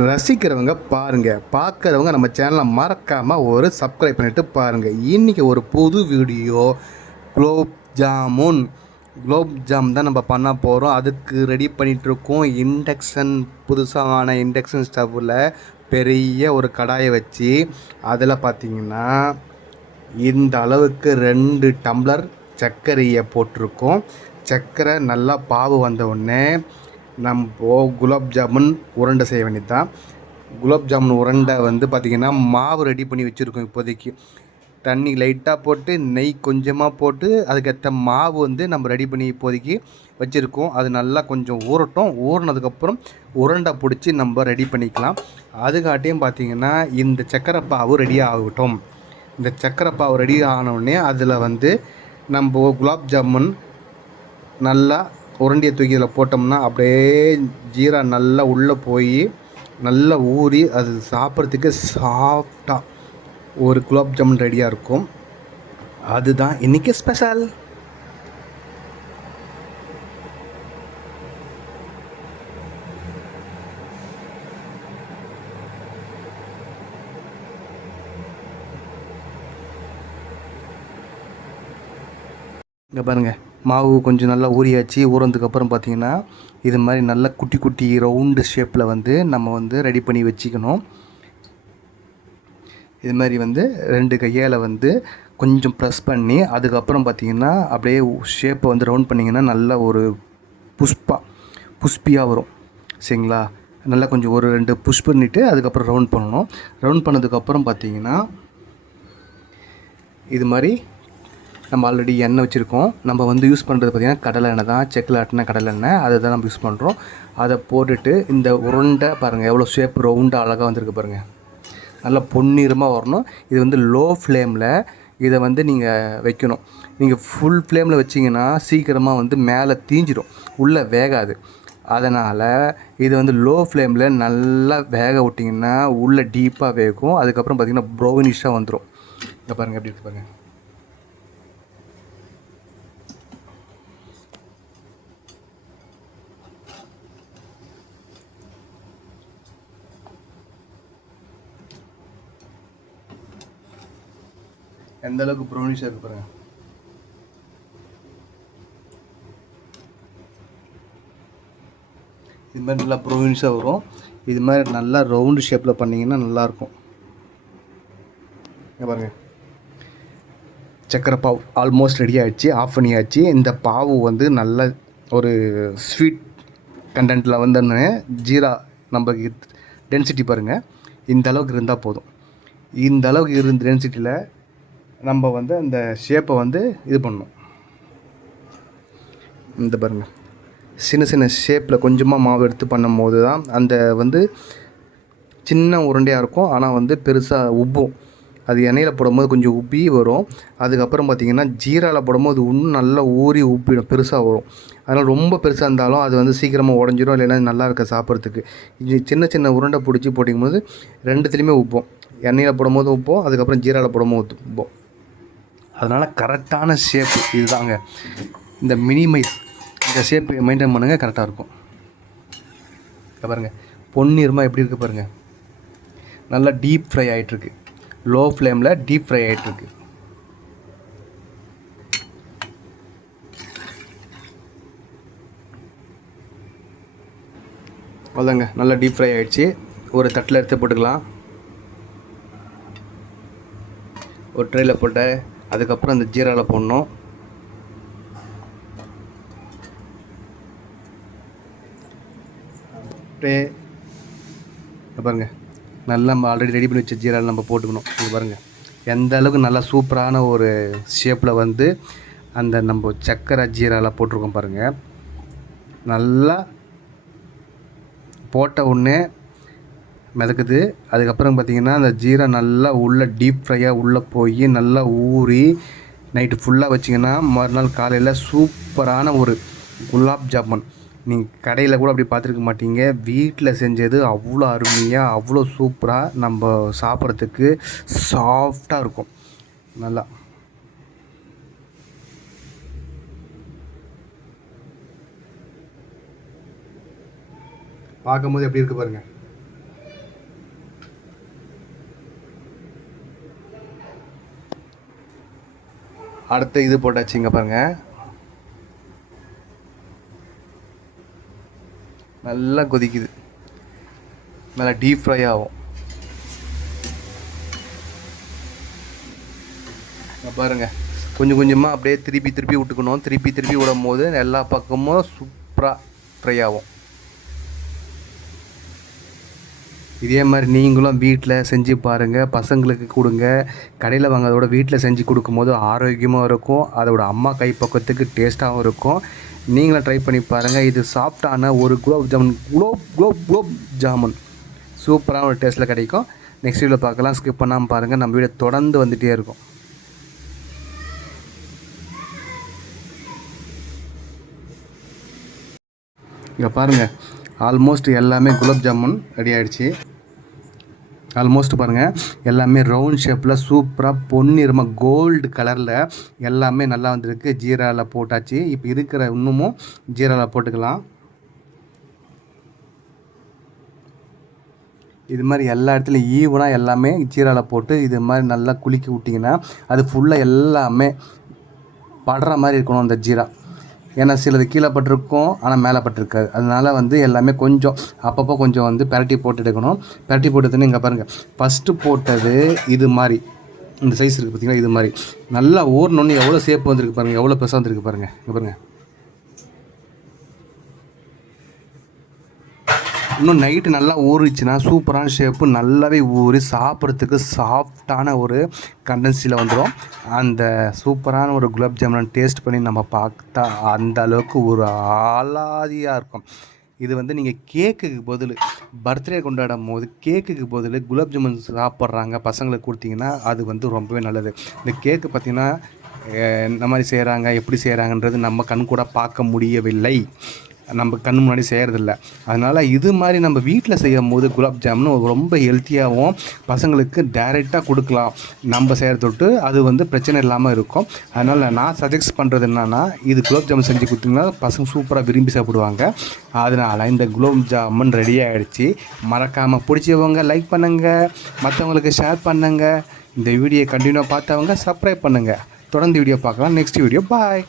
ரசிக்கிறவங்க பாருங்கள், பார்க்குறவங்க நம்ம சேனலை மறக்காமல் ஒரு சப்ஸ்கிரைப் பண்ணிவிட்டு பாருங்கள். இன்றைக்கி ஒரு புது வீடியோ குலோப் ஜாமுன் தான் நம்ம பண்ண போகிறோம். அதுக்கு ரெடி பண்ணிகிட்ருக்கோம். புதுசான இண்டக்ஷன் ஸ்டவ்வில் பெரிய ஒரு கடாயை வச்சு அதில் பார்த்திங்கன்னா இந்த அளவுக்கு 2 டம்ளர் சர்க்கரையை போட்டிருக்கோம். சர்க்கரை நல்லா பாவு வந்த உடனே நம்ம குலாப் ஜாமுன் உருண்டை செய்ய வேண்டியது தான். குலாப் ஜாமுன் உருண்டை வந்து பார்த்திங்கன்னா மாவு ரெடி பண்ணி வச்சுருக்கோம். இப்போதைக்கு தண்ணி லைட்டாக போட்டு நெய் கொஞ்சமாக போட்டு அதுக்கேற்ற மாவு வந்து நம்ம ரெடி பண்ணி இப்போதைக்கு வச்சுருக்கோம். அது நல்லா கொஞ்சம் ஊறட்டும். ஊறினதுக்கப்புறம் உருண்டை பிடிச்சி நம்ம ரெடி பண்ணிக்கலாம். அதுக்காட்டியும் பார்த்திங்கன்னா இந்த சர்க்கரை பாவு ரெடி ஆகட்டும். இந்த சர்க்கரை பாவு ரெடி ஆனவுடனே அதில் வந்து நம்ம குலாப் ஜாமுன் நல்லா உருண்டையை தூக்கி இதில் போட்டோம்னா அப்படியே ஜீரா நல்லா உள்ளே போய் நல்லா ஊறி அது சாப்பிட்றதுக்கு சாஃப்டாக ஒரு குலாப் ஜாமுன் ரெடியாக இருக்கும். அதுதான் இன்றைக்கி ஸ்பெஷல். இங்கே பாருங்கள், மாவு கொஞ்சம் நல்லா ஊறியாச்சு. ஊறினதுக்கப்புறம் பார்த்திங்கன்னா இது மாதிரி நல்லா குட்டி குட்டி ரவுண்டு ஷேப்பில் வந்து நம்ம வந்து ரெடி பண்ணி வச்சுக்கணும். இது மாதிரி வந்து 2 கையால் வந்து கொஞ்சம் ப்ரெஸ் பண்ணி அதுக்கப்புறம் பார்த்திங்கன்னா அப்படியே ஷேப்பை வந்து ரவுண்ட் பண்ணிங்கன்னா நல்லா ஒரு புஷ்பியாக வரும். சரிங்களா? நல்லா கொஞ்சம் ஒரு 2 புஷ் பண்ணிவிட்டு அதுக்கப்புறம் ரவுண்ட் பண்ணணும். ரவுண்ட் பண்ணதுக்கப்புறம் பார்த்திங்கன்னா இது மாதிரி நம்ம ஆல்ரெடி எண்ணெய் வச்சுருக்கோம். நம்ம வந்து யூஸ் பண்ணுறது பார்த்திங்கன்னா கடலை எண்ணெய் தான். செக்கில் ஆட்டின கடலை எண்ணெய் அதை தான் நம்ம யூஸ் பண்ணுறோம். அதை போட்டுட்டு இந்த உருண்டை பாருங்கள் எவ்வளோ ஷேப் ரவுண்டாக அழகாக வந்திருக்கு பாருங்கள். நல்லா பொன்னிறமாக வரணும். இது வந்து லோ ஃப்ளேமில் இதை வந்து நீங்கள் வைக்கணும். நீங்கள் ஃபுல் ஃப்ளேமில் வச்சிங்கன்னா சீக்கிரமாக வந்து மேலே தீஞ்சிடும், உள்ளே வேகாது. அதனால் இது வந்து லோ ஃப்ளேமில் நல்லா வேக விட்டிங்கன்னா உள்ளே டீப்பாக வேகும். அதுக்கப்புறம் பார்த்திங்கன்னா ப்ரௌனிஷாக வந்துடும். இங்கே பாருங்கள் எப்படி இருக்கு பாருங்கள். எந்த அளவுக்கு ப்ரௌனிஷாக இருக்கு பாருங்கள். இது மாதிரி நல்லா ப்ரௌனிஷாக வரும். இது மாதிரி நல்லா ரவுண்டு ஷேப்பில் பண்ணிங்கன்னா நல்லாயிருக்கும். பாருங்கள், சக்கரை பாவு ஆல்மோஸ்ட் ரெடி ஆகிடுச்சு. ஆஃப் பண்ணியாச்சு. இந்த பாவு வந்து நல்ல ஒரு ஸ்வீட் கண்டென்ட்டில் வந்தோடனே ஜீரா நம்ம டென்சிட்டி பாருங்கள், இந்த அளவுக்கு இருந்தால் போதும். இந்த அளவுக்கு இருந்த டென்சிட்டியில் நம்ம வந்து அந்த ஷேப்பை வந்து இது பண்ணணும். இந்த பாருங்கள், சின்ன சின்ன ஷேப்பில் கொஞ்சமாக மாவு எடுத்து பண்ணும்போது தான் அந்த வந்து சின்ன உருண்டையாக இருக்கும். ஆனால் வந்து பெருசாக உப்பும். அது எண்ணெயில் போடும்போது கொஞ்சம் உப்பி வரும். அதுக்கப்புறம் பார்த்திங்கன்னா ஜீராவில் போடும்போது இன்னும் நல்லா ஊறி உப்பிடும், பெருசாக வரும். அதனால் ரொம்ப பெருசாக இருந்தாலும் அது வந்து சீக்கிரமாக உடஞ்சிரும், இல்லைன்னா நல்லா இருக்க சாப்பிட்றதுக்கு. சின்ன சின்ன உருண்டை பிடிச்சி போட்டிங்கும்போது ரெண்டுத்துலேயுமே உப்போம். எண்ணெயில் போடும்போது உப்போம், அதுக்கப்புறம் ஜீராவில் போடும்போது உப்போம். அதனால் கரெக்டான ஷேப்பு இதுதாங்க. இந்த மினிமைஸ் இந்த ஷேப்பு மெயின்டைன் பண்ணுங்கள், கரெக்டாக இருக்கும். பாருங்கள் பொன்னிறமாக எப்படி இருக்குது பாருங்கள். நல்லா டீப் ஃப்ரை ஆகிட்டுருக்கு. லோ ஃப்ளேமில் டீப் ஃப்ரை ஆகிட்டுருக்கு. அவ்வளோதாங்க, நல்லா டீப் ஃப்ரை ஆகிடுச்சு. ஒரு தட்டில் எடுத்து போட்டுக்கலாம். ஒரு ட்ரேயில் போட்டு அதுக்கப்புறம் அந்த ஜீராவில் போடணும். அப்படியே பாருங்கள், நல்லா நம்ம ஆல்ரெடி ரெடி பண்ணி வச்ச ஜீராவில் நம்ம போட்டுக்கணும். இது பாருங்கள் எந்த அளவுக்கு நல்லா சூப்பரான ஒரு ஷேப்பில் வந்து அந்த நம்ம சக்கரை ஜீராவில் போட்டிருக்கோம் பாருங்கள். நல்லா போட்ட உடனே மிதக்குது. அதுக்கப்புறம் பார்த்திங்கன்னா அந்த ஜீரா நல்லா உள்ளே டீப் ஃப்ரையாக உள்ளே போய் நல்லா ஊறி நைட்டு ஃபுல்லாக வச்சிங்கன்னா மறுநாள் காலையில் சூப்பரான ஒரு குலாப் ஜாமுன் நீங்கள் கடையில் கூட அப்படி பார்த்துருக்க மாட்டீங்க. வீட்டில் செஞ்சது அவ்வளோ அருமையாக அவ்வளோ சூப்பராக நம்ம சாப்பிட்றதுக்கு சாஃப்டாக இருக்கும். நல்லா பார்க்கும்போது எப்படி இருக்குது பாருங்கள். அடுத்து இது போட்டாச்சுங்க பாருங்கள். நல்லா கொதிக்குது, நல்லா டீப் ஃப்ரை ஆகும். பாருங்கள், கொஞ்சம் கொஞ்சமாக அப்படியே திருப்பி விட்டுக்கணும். திருப்பி விடும் போது எல்லா பக்கமும் சூப்பராக ஃப்ரை ஆகும். இதே மாதிரி நீங்களும் வீட்டில் செஞ்சு பாருங்கள், பசங்களுக்கு கொடுங்க. கடையில் வாங்கிறதோட வீட்டில் செஞ்சு கொடுக்கும்போது ஆரோக்கியமாக இருக்கும், அதோட அம்மா கைப்பக்கத்துக்கு டேஸ்ட்டாகவும் இருக்கும். நீங்களும் ட்ரை பண்ணி பாருங்கள். இது சாஃப்டான ஒரு குலோப் ஜாமுன் சூப்பரான ஒரு டேஸ்ட்டில் கிடைக்கும். நெக்ஸ்ட் வீடியோவில் பார்க்கலாம். ஸ்கிப் பண்ணாமல் பாருங்கள், நம்ம வீடியோ தொடர்ந்து வந்துகிட்டே இருக்கும். இங்கே பாருங்கள், ஆல்மோஸ்ட் எல்லாமே குலாப் ஜாமுன் ரெடி ஆகிடுச்சு. ஆல்மோஸ்ட் பாருங்கள், எல்லாமே ரவுண்ட் ஷேப்பில் சூப்பராக பொன்னிறமாக கோல்டு கலரில் எல்லாமே நல்லா வந்துருக்கு. ஜீராவில் போட்டாச்சு. இப்போ இருக்கிற இன்னமும் ஜீராவில் போட்டுக்கலாம். இது மாதிரி எல்லா இடத்துலையும் ஈவனாக எல்லாமே ஜீராவில் போட்டு இது மாதிரி நல்லா குலுக்கி விட்டிங்கன்னா அது ஃபுல்லாக எல்லாமே படுற மாதிரி இருக்கணும் அந்த ஜீரா. ஏன்னா சிலது கீழே பட்டிருக்கும், ஆனால் மேலே பட்டிருக்காது. அதனால் எல்லாமே கொஞ்சம் அப்பப்போ கொஞ்சம் பெரட்டி போட்டு எடுக்கணும். பெரட்டி போட்டதுன்னு இங்கே பாருங்கள், ஃபஸ்ட்டு போட்டது இது மாதிரி இந்த சைஸ் இருக்குது பார்த்திங்கன்னா. இது மாதிரி நல்லா ஊறணுன்னு எவ்வளோ ஷேப் வந்துருக்கு பாருங்கள், எவ்வளோ பெருசாக வந்துருக்கு பாருங்கள். இங்கே பாருங்கள், இன்னும் நைட்டு நல்லா ஊறிச்சுன்னா சூப்பரான ஷேப்பு நல்லாவே ஊறி சாப்பிட்றதுக்கு சாஃப்டான ஒரு கண்டன்சியில் வந்துடும். அந்த சூப்பரான ஒரு குலாப் ஜாமுன் டேஸ்ட் பண்ணி நம்ம பார்த்தா அந்த அளவுக்கு ஒரு ஆலாதியாக இருக்கும். இது நீங்கள் கேக்குக்கு பதில் பர்த்டே கொண்டாடும் போது கேக்குக்கு பதில் குலாப் ஜாமுன் சாப்பிட்றாங்க பசங்களுக்கு கொடுத்தீங்கன்னா அது ரொம்பவே நல்லது. இந்த கேக்கு பார்த்திங்கன்னா இந்த மாதிரி செய்கிறாங்க, எப்படி செய்கிறாங்கன்றது நம்ம கண் கூட பார்க்க முடியவில்லை, நம்ம கண் முன்னாடி செய்கிறதில்ல. அதனால் இது மாதிரி நம்ம வீட்டில் செய்யும் போது குலாப் ஜாமுன் ரொம்ப ஹெல்த்தியாகவும் பசங்களுக்கு டைரெக்டாக கொடுக்கலாம். நம்ம செய்கிறதொட்டு அது பிரச்சனை இல்லாமல் இருக்கும். அதனால் நான் சஜெஸ்ட் பண்ணுறது என்னென்னா, இது குலாப் ஜாமுன் செஞ்சு கொடுத்தீங்கன்னா பசங்க சூப்பராக விரும்பி சாப்பிடுவாங்க. அதனால் இந்த குலாப் ஜாமுன் ரெடி ஆகிடுச்சு. மறக்காமல் பிடிச்சவங்க லைக் பண்ணுங்கள், மற்றவங்களுக்கு ஷேர் பண்ணுங்கள். இந்த வீடியோ கண்டினியூவாக பார்த்தவங்க சப்ஸ்கிரைப் பண்ணுங்கள். தொடர்ந்து வீடியோ பார்க்கலாம். நெக்ஸ்ட் வீடியோ பாய்.